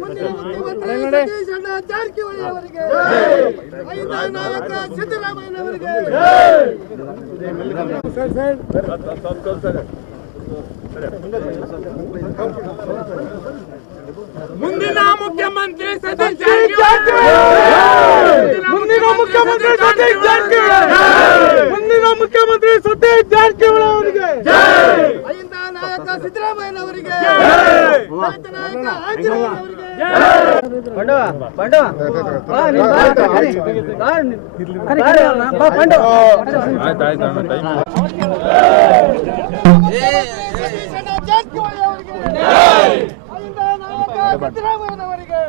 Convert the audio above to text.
ಮುಂದಿನ ಮುಖ್ಯಮಂತ್ರಿ ಸತೀಶ್ ಅಣ್ಣ ಜಾರಕಿಹೊಳಿ ಅವರಿಗೆ, ನಾಯಕ ಸಿದ್ದರಾಮಯ್ಯನವರಿಗೆ. ಮುಂದಿನ ಮುಖ್ಯಮಂತ್ರಿ ಸತೀಶ್ ಜಾರಕಿಹೊಳಿ, ಮುಂದಿನ ಮುಖ್ಯಮಂತ್ರಿ ಸತೀಶ್ ಜಾರಕಿಹೊಳಿ, ಮುಂದಿನ ಮುಖ್ಯಮಂತ್ರಿ ಸತೀಶ್ ಜಾರಕಿಹೊಳಿ ಅವರಿಗೆ, ಅಹಿಂದ ನಾಯಕ ಸಿದ್ದರಾಮಯ್ಯನವರಿಗೆ, ನಾಯಕ ಆಂಜನೇಯನವರಿಗೆ. ಸಿದ್ದರಾಮಯ್ಯನವರಿಗೆ